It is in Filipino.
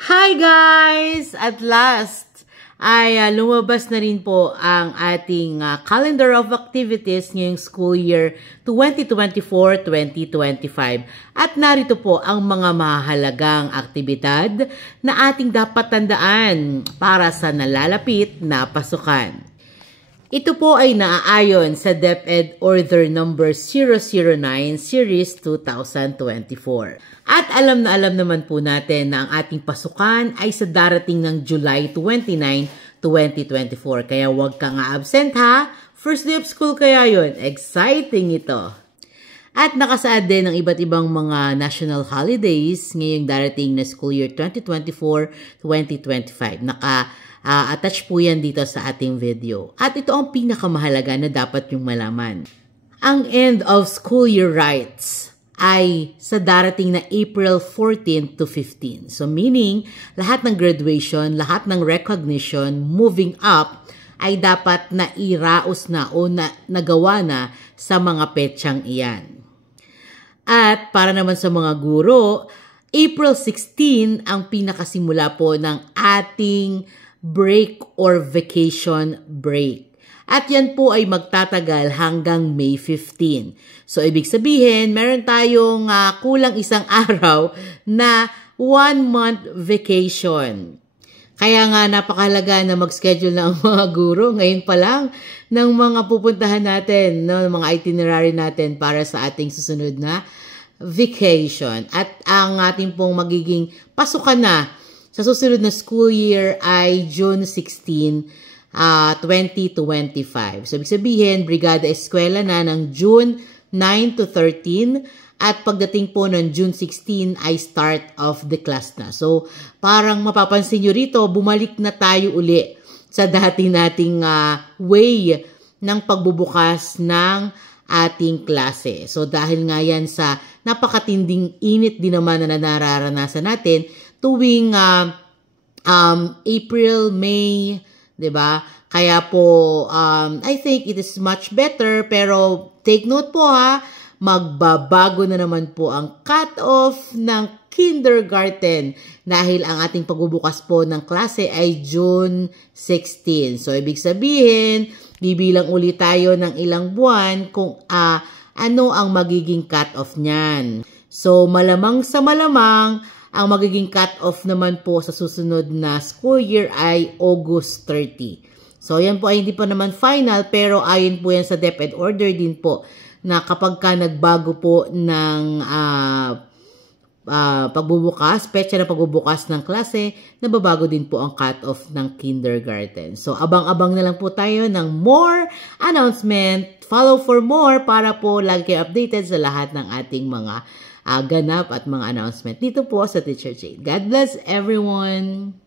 Hi guys! At last ay lumabas na rin po ang ating calendar of activities ngayong school year 2024-2025. At narito po ang mga mahalagang aktibidad na ating dapat tandaan para sa nalalapit na pasukan. Ito po ay naaayon sa DepEd Order Number 009 Series 2024. At alam na alam naman po natin na ang ating pasukan ay sa darating ng July 29, 2024. Kaya huwag kang absent ha. First day of school kaya yun. Exciting ito. At nakasaad din ng iba't ibang mga national holidays ngayong darating na school year 2024-2025. Attach po yan dito sa ating video. At ito ang pinakamahalaga na dapat yung malaman. Ang end of school year rights ay sa darating na April 14 to 15. So meaning, lahat ng graduation, lahat ng recognition, moving up, ay dapat na iraos na o nagawa na sa mga petsang iyan. At para naman sa mga guro, April 16 ang pinakasimula po ng ating break or vacation break. At yan po ay magtatagal hanggang May 15. So, ibig sabihin, meron tayong kulang isang araw na 1-month vacation. Kaya nga napakahalaga na mag-schedule na ang mga guro ngayon pa lang ng mga pupuntahan natin, no, mga itinerary natin para sa ating susunod na vacation. At ang ating pong magiging pasukan na sa susunod na school year ay June 16, 2025. So, ibig sabihin, Brigada Eskwela na ng June 9 to 13 at pagdating po ng June 16 ay start of the class na. So, parang mapapansin nyo rito, bumalik na tayo uli sa dati nating way ng pagbubukas ng ating klase. So, dahil nga yan sa napakatinding init din naman na nararanasan natin, tuwing April, May, 'di ba? Kaya po I think it is much better, pero take note po ha, magbabago na naman po ang cut-off ng kindergarten dahil ang ating pagbubukas po ng klase ay June 16. So ibig sabihin, bibilang ulit tayo ng ilang buwan kung ano ang magiging cut-off niyan. So malamang sa malamang ang magiging cut-off naman po sa susunod na school year ay August 30. So, yan po ay hindi pa naman final, pero ayon po yan sa DepEd order din po na kapag ka nagbago po ng pagbubukas, petsa na pagbubukas ng klase, nababago din po ang cut-off ng kindergarten. So, abang-abang na lang po tayo ng more announcement. Follow for more para po lagi kayo updated sa lahat ng ating mga ganap at mga announcement dito po sa Teacher Jade. God bless everyone!